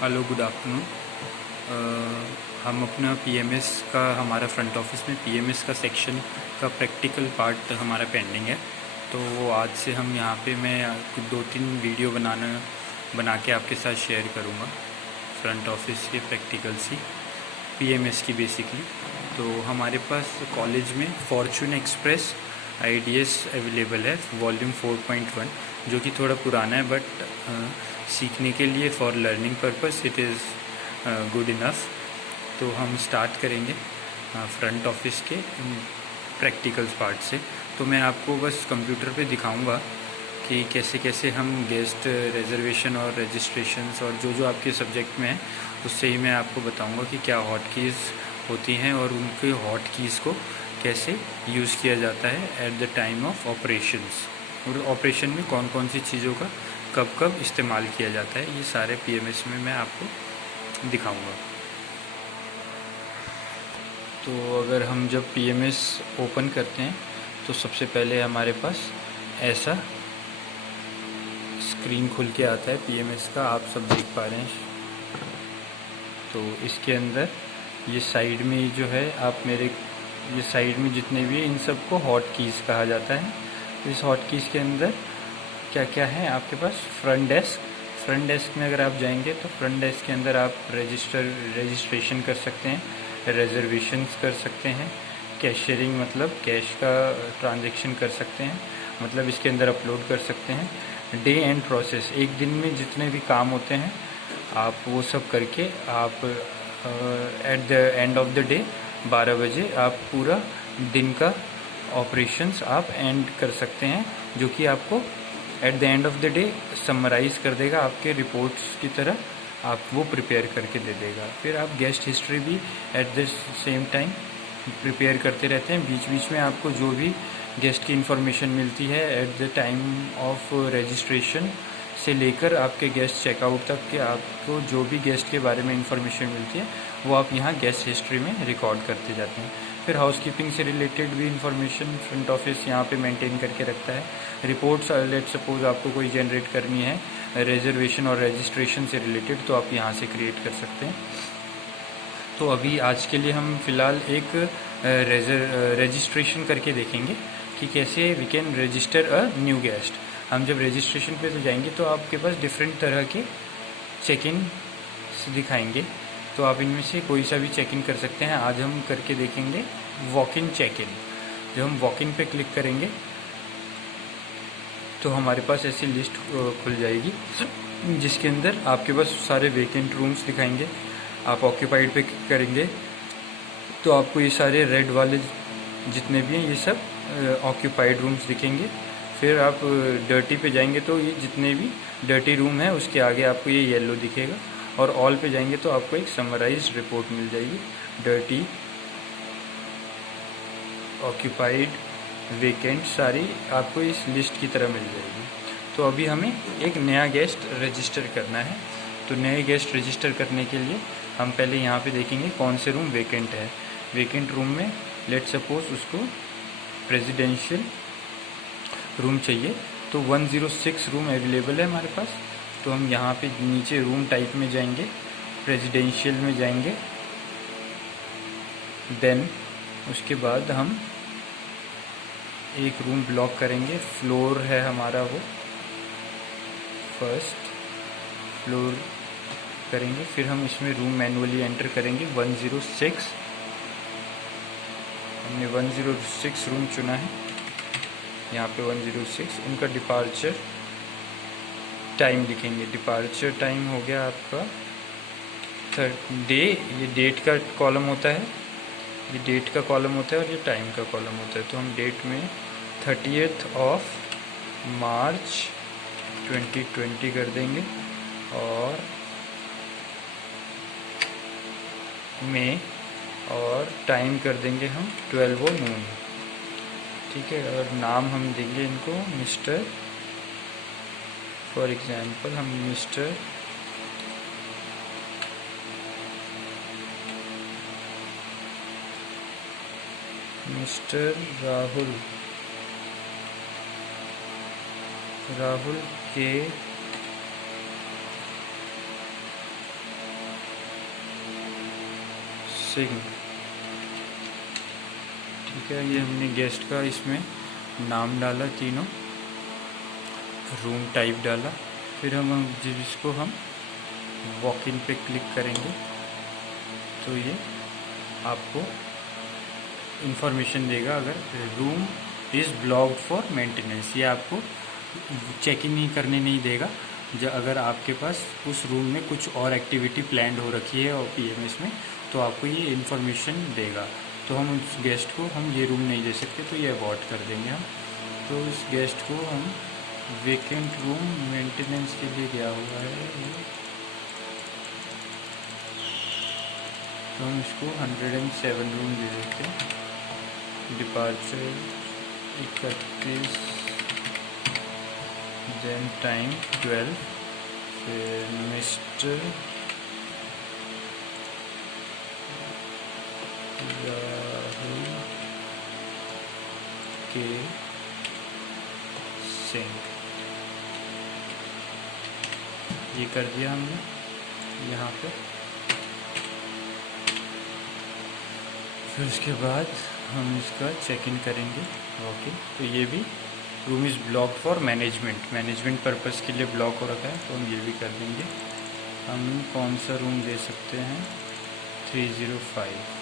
Hello, good afternoon. हम अपना PMS का, हमारा फ्रंट ऑफिस में पीएमएस का सेक्शन का प्रैक्टिकल पार्ट हमारा पेंडिंग है। तो वो आज से हम यहाँ पे मैं कुछ 2-3 वीडियो बना के आपके साथ शेयर करूँगा फ्रंट ऑफिस के प्रैक्टिकल्स ही, पीएमएस की बेसिकली। तो हमारे पास कॉलेज में फॉर्चून एक्सप्रेस आईडीएस अवेलेबल है वॉल्यूम 4.1, जो कि थोड़ा पुराना है, बट सीखने के लिए for learning purpose it is good enough. तो हम स्टार्ट करेंगे फ्रंट ऑफिस के प्रैक्टिकल्स पार्ट से। तो मैं आपको बस कंप्यूटर पे दिखाऊंगा कि कैसे कैसे हम गेस्ट रिजर्वेशन और रजिस्ट्रेशंस और जो जो आपके सब्जेक्ट में है उससे ही मैं आपको बताऊंगा कि क्या हॉट कीज़ होती हैं और उनके हॉट कीज़ को कैसे यूज़ किया जाता है at the time of operations, और ऑपरेशन में कौन कौन सी चीज़ों का कब कब इस्तेमाल किया जाता है, ये सारे पीएमएस में मैं आपको दिखाऊंगा। तो अगर हम जब पीएमएस ओपन करते हैं तो सबसे पहले हमारे पास ऐसा स्क्रीन खुल के आता है पीएमएस का, आप सब देख पा रहे हैं। तो इसके अंदर ये साइड में जो है, आप मेरे ये साइड में जितने भी इन सबको हॉट कीज़ कहा जाता है। इस हॉट कीज़ के अंदर क्या क्या है आपके पास? फ्रंट डेस्क में अगर आप जाएंगे तो फ्रंट डेस्क के अंदर आप रजिस्ट्रेशन कर सकते हैं, रिजर्वेशंस कर सकते हैं, कैशियरिंग मतलब कैश का ट्रांजैक्शन कर सकते हैं, मतलब इसके अंदर अपलोड कर सकते हैं। डे एंड प्रोसेस, एक दिन में जितने भी काम होते हैं आप वो सब करके आप eight the end of the day 12 बजे आप पूरा दिन का ऑपरेशंस आप एंड कर सकते हैं, जो कि आपको at the end of the day summarize कर देगा, आपके रिपोर्ट्स की तरह आप वो प्रिपेयर करके दे देगा। फिर आप गेस्ट हिस्ट्री भी at the same time prepare करते रहते हैं। बीच बीच में आपको जो भी गेस्ट की इन्फॉर्मेशन मिलती है at the time of registration से लेकर आपके गेस्ट चेकआउट तक के, आपको जो भी गेस्ट के बारे में इन्फॉर्मेशन मिलती है वो आप यहाँ गेस्ट हिस्ट्री में रिकॉर्ड करते जाते हैं। फिर हाउसकीपिंग से रिलेटेड भी इन्फॉर्मेशन फ्रंट ऑफिस यहाँ पे मेंटेन करके रखता है। रिपोर्ट्स लेट सपोज आपको कोई जनरेट करनी है रिजर्वेशन और रजिस्ट्रेशन से रिलेटेड, तो आप यहाँ से क्रिएट कर सकते हैं। तो अभी आज के लिए हम फिलहाल एक रजिस्ट्रेशन करके देखेंगे कि कैसे we can register a new guest. हम जब रजिस्ट्रेशन पे तो जाएंगे तो आपके पास डिफरेंट तरह के चेक इन दिखाएंगे, तो आप इनमें से कोई सा भी चेक इन कर सकते हैं। आज हम करके देखेंगे वॉक इन चेक इन। जब हम वॉक इन पे क्लिक करेंगे तो हमारे पास ऐसी लिस्ट खुल जाएगी जिसके अंदर आपके पास सारे वेकेंट रूम्स दिखाएंगे। आप ऑक्यूपाइड पे क्लिक करेंगे तो आपको ये सारे रेड वाले जितने भी हैं ये सब ऑक्यूपाइड रूम्स दिखेंगे। फिर आप डर्टी पे जाएंगे तो ये जितने भी डर्टी रूम है उसके आगे आपको ये येलो दिखेगा, और ऑल पे जाएंगे तो आपको एक समराइज्ड रिपोर्ट मिल जाएगी, डर्टी, ऑक्यूपाइड, वेकेंट, सारी आपको इस लिस्ट की तरह मिल जाएगी। तो अभी हमें एक नया गेस्ट रजिस्टर करना है। तो नए गेस्ट रजिस्टर करने के लिए हम पहले यहाँ पे देखेंगे कौन से रूम वेकेंट है। वेकेंट रूम में लेट सपोज उसको प्रेसिडेंशियल रूम चाहिए, तो 106 रूम अवेलेबल है हमारे पास। तो हम यहाँ पे नीचे रूम टाइप में जाएंगे, प्रेसिडेंशियल में जाएंगे, देन उसके बाद हम एक रूम ब्लॉक करेंगे, फ्लोर है हमारा वो, फर्स्ट फ्लोर करेंगे। फिर हम इसमें रूम मैनुअली एंटर करेंगे 106। हमने 106 रूम चुना है, यहाँ पे 106। उनका डिपार्चर टाइम लिखेंगे। डिपार्चर टाइम हो गया आपका डे, ये डेट का कॉलम होता है, ये डेट का कॉलम होता है और ये टाइम का कॉलम होता है। तो हम डेट में 30th ऑफ मार्च 2020 कर देंगे, और में, और टाइम कर देंगे हम 12 नून, ठीक है। और नाम हम देंगे इनको मिस्टर, फॉर एग्जांपल हम मिस्टर राहुल के सिंह। ठीक है, ये हमने गेस्ट का इसमें नाम डाला तीनों, रूम टाइप डाला। फिर हम जिसको हम वॉक इन पे क्लिक करेंगे तो ये आपको इंफॉर्मेशन देगा, अगर room is blocked for maintenance, ये आपको चेक इन नहीं करने नहीं देगा। अगर आपके पास उस रूम में कुछ और एक्टिविटी प्लान्ड हो रखी है और पीएमएस में, तो आपको ये इन्फॉर्मेशन देगा। तो हम उस गेस्ट को हम ये रूम नहीं दे सकते, तो ये अवॉइड कर देंगे हम। तो उस गेस्ट को हम वेकेंट रूम मेंटेनेंस के लिए गया हुआ है, तो हम इसको 107 रूम दे देते हैं। डिपार्चर 31, देन टाइम 12, फिर मिस्टर राहुल के सिंह, ये कर दिया हमने यहाँ पे। फिर उसके बाद हम इसका चेक इन करेंगे ओके। तो ये भी room is block for management purpose के लिए ब्लॉक हो रखा है, तो हम ये भी कर देंगे। हम कौन सा रूम दे सकते हैं, 305।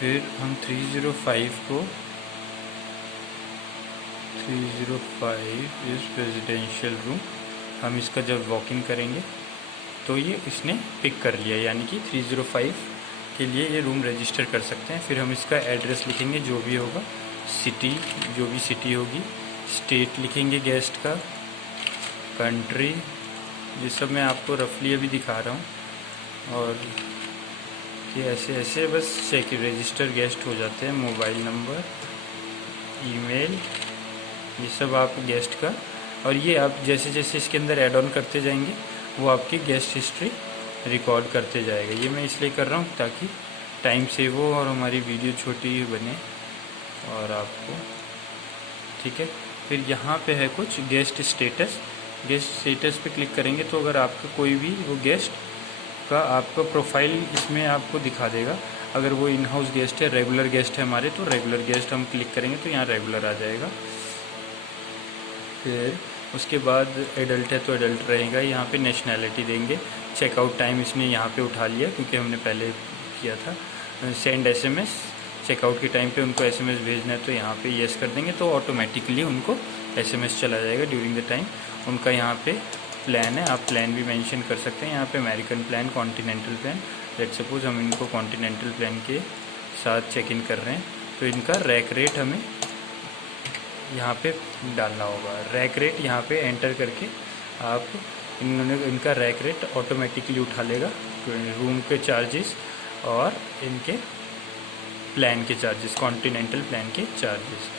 फिर हम 305 को 305 इज़ प्रेसिडेंशियल रूम, हम इसका जब वॉक इन करेंगे तो ये इसने पिक कर लिया, यानी कि 305 के लिए ये रूम रजिस्टर कर सकते हैं। फिर हम इसका एड्रेस लिखेंगे जो भी होगा, सिटी जो भी सिटी होगी, स्टेट लिखेंगे गेस्ट का, कंट्री, ये सब मैं आपको रफली अभी दिखा रहा हूँ। और ये ऐसे ऐसे बस चेक रजिस्टर गेस्ट हो जाते हैं। मोबाइल नंबर, ईमेल, ये सब आप गेस्ट का, और ये आप जैसे जैसे इसके अंदर ऐड ऑन करते जाएंगे वो आपकी गेस्ट हिस्ट्री रिकॉर्ड करते जाएगा। ये मैं इसलिए कर रहा हूँ ताकि टाइम सेव हो और हमारी वीडियो छोटी बने और आपको, ठीक है। फिर यहाँ पे है कुछ गेस्ट स्टेटस पे क्लिक करेंगे तो अगर आपका कोई भी वो गेस्ट का आपका प्रोफाइल इसमें आपको दिखा देगा। अगर वो इन हाउस गेस्ट है, रेगुलर गेस्ट है हमारे, तो रेगुलर गेस्ट हम क्लिक करेंगे तो यहाँ रेगुलर आ जाएगा। फिर उसके बाद एडल्ट है तो एडल्ट रहेगा। यहाँ पे नेशनैलिटी देंगे। चेकआउट टाइम इसने यहाँ पे उठा लिया क्योंकि हमने पहले किया था। सेंड एसएमएस, चेकआउट के टाइम पे उनको एसएमएस भेजना है तो यहाँ पे येस कर देंगे तो ऑटोमेटिकली उनको एसएमएस चला जाएगा ड्यूरिंग द टाइम। उनका यहाँ पे प्लान है, आप प्लान भी मेंशन कर सकते हैं यहाँ पे, American plan, continental plan. Let suppose हम इनको कॉन्टिनेंटल प्लान के साथ चेक इन कर रहे हैं तो इनका रैक रेट हमें यहाँ पे डालना होगा। रैक रेट यहाँ पे एंटर करके आप इनका रैक रेट ऑटोमेटिकली उठा लेगा, रूम के चार्जेस और इनके प्लान के चार्जेस, कॉन्टिनेंटल प्लान के चार्जेस।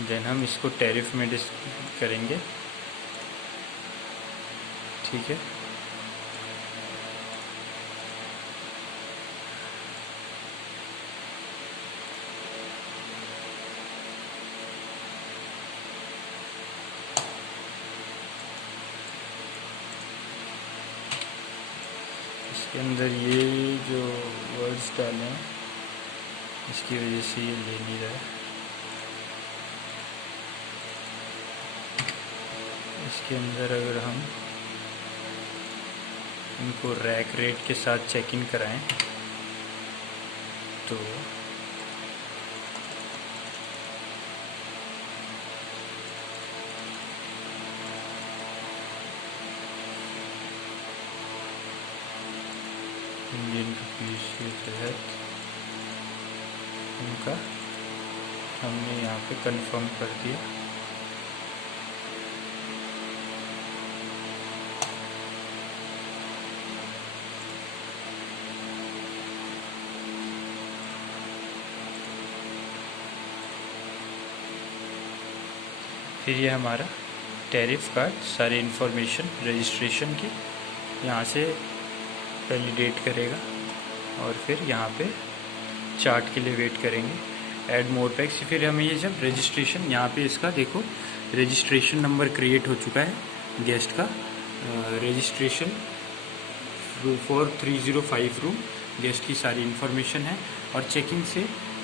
देन हम इसको टैरिफ में करेंगे, ठीक है। इसके अंदर ये जो वर्ड्स डाले हैं इसकी वजह से ये ले नहीं रहा है। इसके अंदर अगर हम इनको रैक रेट के साथ चेक इन कराएं तो इंडियन रुपीज़ के तहत उनका हमने यहाँ पे कंफर्म कर दिया। फिर ये हमारा टैरिफ कार्ड, सारी इन्फॉर्मेशन रजिस्ट्रेशन की यहाँ से वैलिडेट करेगा और फिर यहाँ पे चार्ट के लिए वेट करेंगे, ऐड मोर पैक्स। फिर हमें ये जब रजिस्ट्रेशन यहाँ पे इसका देखो रजिस्ट्रेशन नंबर क्रिएट हो चुका है गेस्ट का, रजिस्ट्रेशन फॉर 305 रूम, गेस्ट की सारी इन्फॉर्मेशन है। और चेकिंग से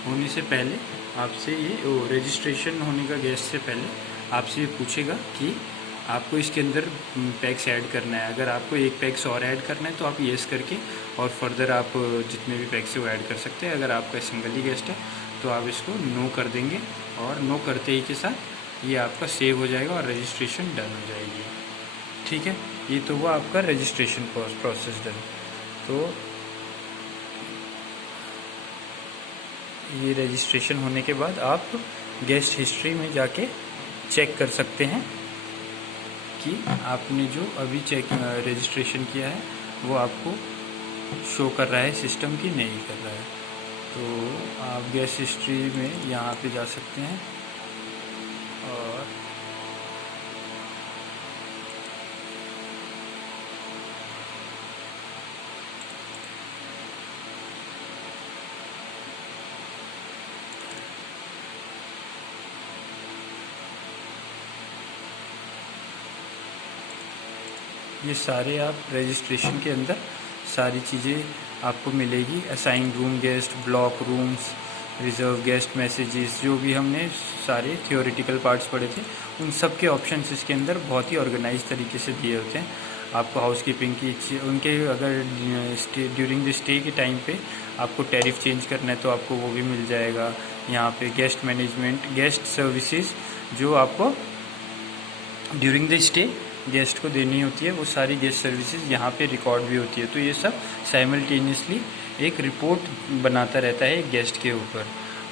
होने से पहले आपसे ये रजिस्ट्रेशन होने का गेस्ट से पहले आपसे ये पूछेगा कि आपको इसके अंदर पैक्स ऐड करना है। अगर आपको एक पैक्स और ऐड करना है तो आप येस करके और फर्दर आप जितने भी पैक्स है वो ऐड कर सकते हैं। अगर आपका सिंगल ही गेस्ट है तो आप इसको नो कर देंगे और नो करते ही के साथ ये आपका सेव हो जाएगा और रजिस्ट्रेशन डन हो जाएगी। ठीक है, ये तो हुआ आपका रजिस्ट्रेशन प्रोसेस डन। तो ये रजिस्ट्रेशन होने के बाद आप गेस्ट हिस्ट्री में जाके चेक कर सकते हैं कि आपने जो अभी रजिस्ट्रेशन किया है वो आपको शो कर रहा है सिस्टम की नहीं कर रहा है। तो आप गेस्ट हिस्ट्री में यहाँ पे जा सकते हैं और ये सारे आप रजिस्ट्रेशन के अंदर सारी चीज़ें आपको मिलेगी। Assign room guest, block rooms, reserve guest messages, जो भी हमने सारे थियोरेटिकल पार्ट्स पढ़े थे उन सब के ऑप्शंस इसके अंदर बहुत ही ऑर्गेनाइज तरीके से दिए होते हैं। आपको हाउसकीपिंग की उनके अगर ड्यूरिंग द स्टे के टाइम पे आपको टैरिफ चेंज करना है तो आपको वो भी मिल जाएगा। यहाँ पे गेस्ट मैनेजमेंट, गेस्ट सर्विसेज जो आपको ड्यूरिंग द स्टे गेस्ट को देनी होती है, वो सारी गेस्ट सर्विसेज यहाँ पे रिकॉर्ड भी होती है। तो ये सब साइमल्टेनियसली एक रिपोर्ट बनाता रहता है गेस्ट के ऊपर।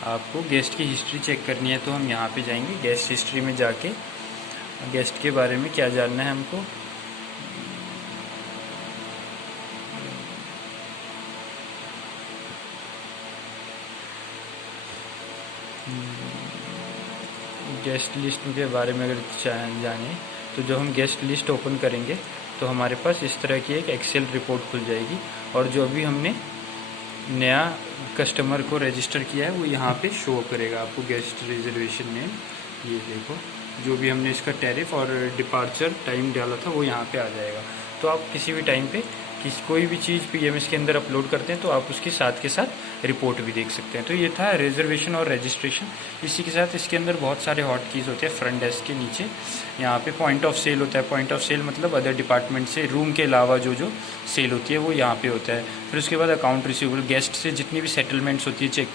आपको गेस्ट की हिस्ट्री चेक करनी है तो हम यहाँ पे जाएंगे, गेस्ट हिस्ट्री में जाके गेस्ट के बारे में क्या जानना है हमको। गेस्ट लिस्ट के बारे में अगर जाने तो जो हम गेस्ट लिस्ट ओपन करेंगे तो हमारे पास इस तरह की एक एक्सेल रिपोर्ट खुल जाएगी और जो अभी हमने नया कस्टमर को रजिस्टर किया है वो यहाँ पे शो करेगा आपको गेस्ट रिजर्वेशन नेम। ये देखो जो भी हमने इसका टैरिफ और डिपार्चर टाइम डाला था वो यहाँ पे आ जाएगा। तो आप किसी भी टाइम पे कोई भी चीज़ पीएमएस के अंदर अपलोड करते हैं तो आप उसके साथ के साथ रिपोर्ट भी देख सकते हैं। तो ये था रिजर्वेशन और रजिस्ट्रेशन। इसी के साथ इसके अंदर बहुत सारे हॉट कीज़ होते हैं। फ्रंट डेस्क के नीचे यहाँ पे पॉइंट ऑफ सेल होता है। पॉइंट ऑफ सेल मतलब अदर डिपार्टमेंट से रूम के अलावा जो सेल होती है वो यहाँ पे होता है। फिर उसके बाद अकाउंट रिसीवेबल, गेस्ट से जितनी भी सेटलमेंट्स होती है चेक,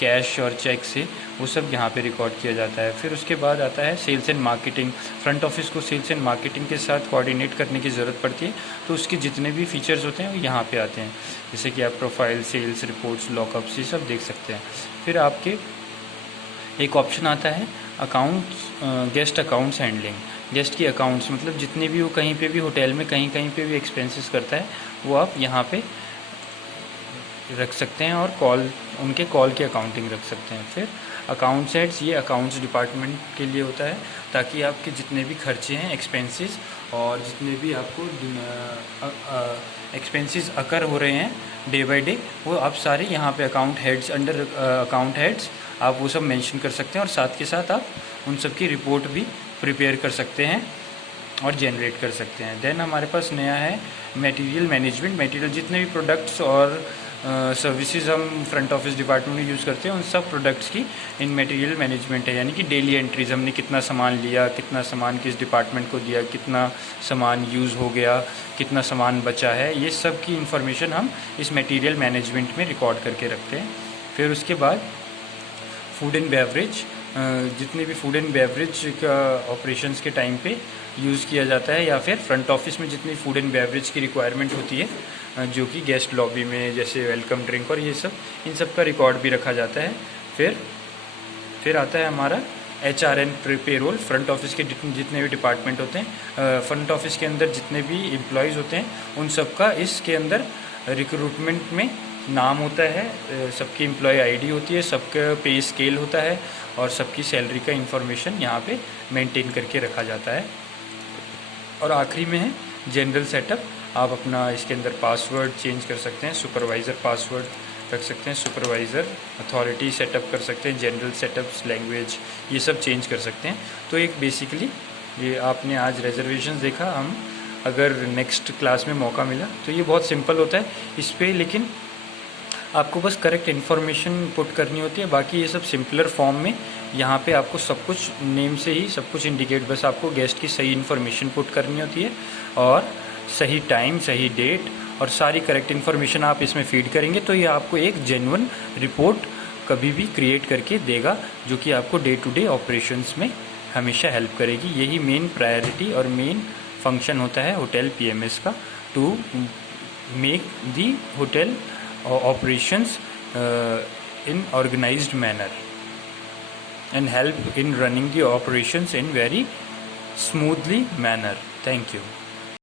कैश और चेक से, वो सब यहाँ पे रिकॉर्ड किया जाता है। फिर उसके बाद आता है sales and marketing. Front office को सेल्स एंड मार्केटिंग के साथ कोऑर्डिनेट करने की ज़रूरत पड़ती है तो उसके जितने भी फीचर्स होते हैं वो यहाँ पे आते हैं, जैसे कि आप प्रोफाइल, सेल्स रिपोर्ट्स, लॉकअप्स, ये सब देख सकते हैं। फिर आपके एक ऑप्शन आता है accounts, guest accounts handling. Guest की अकाउंट्स मतलब जितने भी वो कहीं पे भी होटल में कहीं पे भी एक्सपेंसेस करता है वो आप यहाँ पे रख सकते हैं और उनके कॉल की अकाउंटिंग रख सकते हैं। फिर अकाउंट सेट्स, ये अकाउंट्स डिपार्टमेंट के लिए होता है ताकि आपके जितने भी खर्चे हैं, एक्सपेंसेस और जितने भी आपको एक्सपेंसेस अकर हो रहे हैं डे बाय डे वो आप सारे यहाँ पे account heads, under account heads आप वो सब मेंशन कर सकते हैं और साथ के साथ आप उन सब की रिपोर्ट भी प्रिपेयर कर सकते हैं और जनरेट कर सकते हैं। देन हमारे पास नया है मटेरियल मैनेजमेंट। मटेरियल जितने भी प्रोडक्ट्स और सर्विसेज हम फ्रंट ऑफिस डिपार्टमेंट में यूज़ करते हैं उन सब प्रोडक्ट्स की इन मटेरियल मैनेजमेंट है, यानी कि डेली एंट्रीज, हमने कितना सामान लिया, कितना सामान किस डिपार्टमेंट को दिया, कितना सामान यूज़ हो गया, कितना सामान बचा है, ये सब की इन्फॉर्मेशन हम इस मटेरियल मैनेजमेंट में रिकॉर्ड करके रखते हैं। फिर उसके बाद फूड एंड बेवरेज, जितने भी फूड एंड बेवरेज का ऑपरेशंस के टाइम पे यूज़ किया जाता है या फिर फ्रंट ऑफिस में जितनी फूड एंड बेवरेज की रिक्वायरमेंट होती है जो कि गेस्ट लॉबी में जैसे वेलकम ड्रिंक और ये सब, इन सब का रिकॉर्ड भी रखा जाता है। फिर आता है हमारा HRN पेरोल। फ्रंट ऑफिस के जितने भी डिपार्टमेंट होते हैं, फ्रंट ऑफिस के अंदर जितने भी एम्प्लॉयज़ होते हैं उन सब का इसके अंदर रिक्रूटमेंट में नाम होता है, सबकी एम्प्लॉय आईडी होती है, सबका पे स्केल होता है और सबकी सैलरी का इन्फॉर्मेशन यहाँ पे मेंटेन करके रखा जाता है। और आखिरी में है जनरल सेटअप। आप अपना इसके अंदर पासवर्ड चेंज कर सकते हैं, सुपरवाइज़र पासवर्ड रख सकते हैं, सुपरवाइज़र अथॉरिटी सेटअप कर सकते हैं, जनरल सेटअप्स, लैंग्वेज, ये सब चेंज कर सकते हैं। तो एक बेसिकली ये आपने आज रिजर्वेशन देखा, हम अगर नेक्स्ट क्लास में मौका मिला तो ये बहुत सिंपल होता है इस पर, लेकिन आपको बस करेक्ट इन्फॉर्मेशन पुट करनी होती है। बाकी ये सब सिंपलर फॉर्म में यहाँ पे आपको सब कुछ नेम से ही सब कुछ इंडिकेट, बस आपको गेस्ट की सही इन्फॉर्मेशन पुट करनी होती है और सही टाइम, सही डेट और सारी करेक्ट इन्फॉर्मेशन आप इसमें फीड करेंगे तो ये आपको एक जेन्युइन रिपोर्ट कभी भी क्रिएट करके देगा, जो कि आपको डे टू डे ऑपरेशंस में हमेशा हेल्प करेगी। यही मेन प्रायोरिटी और मेन फंक्शन होता है होटल पीएमएस का, to make the hotel operations in organized manner and help in running the operations in very smoothly manner. Thank you.